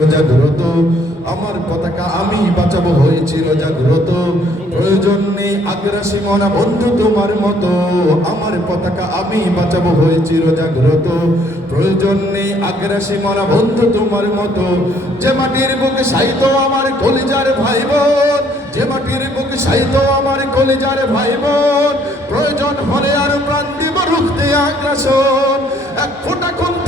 জাগ্রত আমার পতাকা আমি বাঁচাবো হয়েছিল জাগ্রত প্রয়োজন নেই আগ্রাসী মনা বন্ধু তোমার মতো। আমার পতাকা আমি বাঁচাবো হয়েছিল জাগ্রত প্রয়োজন নেই আগ্রাসী মনা বন্ধু তোমার মতো। যে মাটির বুকে সাইতো আমার কলিজার ভাই বোন যে মাটির বুকে সাইতো আমার কলিজার ভাই বোন প্রয়োজন হলে আর প্রাণ দিব রুখতে আগ্রাসন। এক ফোটা ফোঁটা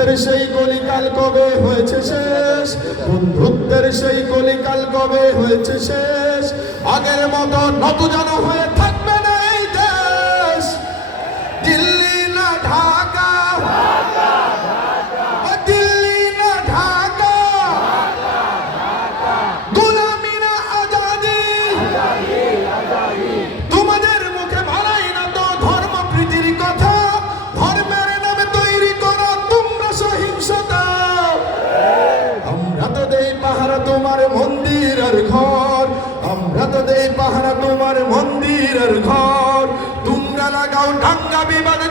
বন্ধুত্বের সেই গলিকাল কবে হয়েছে শেষ? বন্ধুত্বের সেই গলিকাল কবে হয়েছে শেষ? আগের মতো নত যেন হয়ে আর ঘর। আমরা তো দেই পাহারা তোমার মন্দির আর ঘর। তোমরা লাগাও ঢাঙ্গা বিবাদ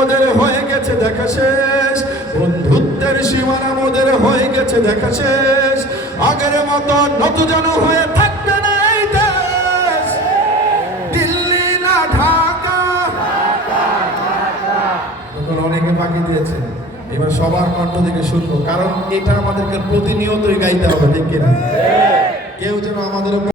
সীমানা মোদের হয়ে গেছে, দেখা শেষ। বন্ধুত্বের সীমানা মোদের হয়ে গেছে, দেখা শেষ। আগের মতো নত যেন হয়ে থাকবে না এই দেশ। দিল্লি না ঢাকা। অনেকে বাকি দিয়েছে এবার সবার কণ্ঠ থেকে শুনব, কারণ এটা আমাদেরকে প্রতিনিয়তই গাইতে হবে, ঠিক কিনা? কেউ যেন আমাদের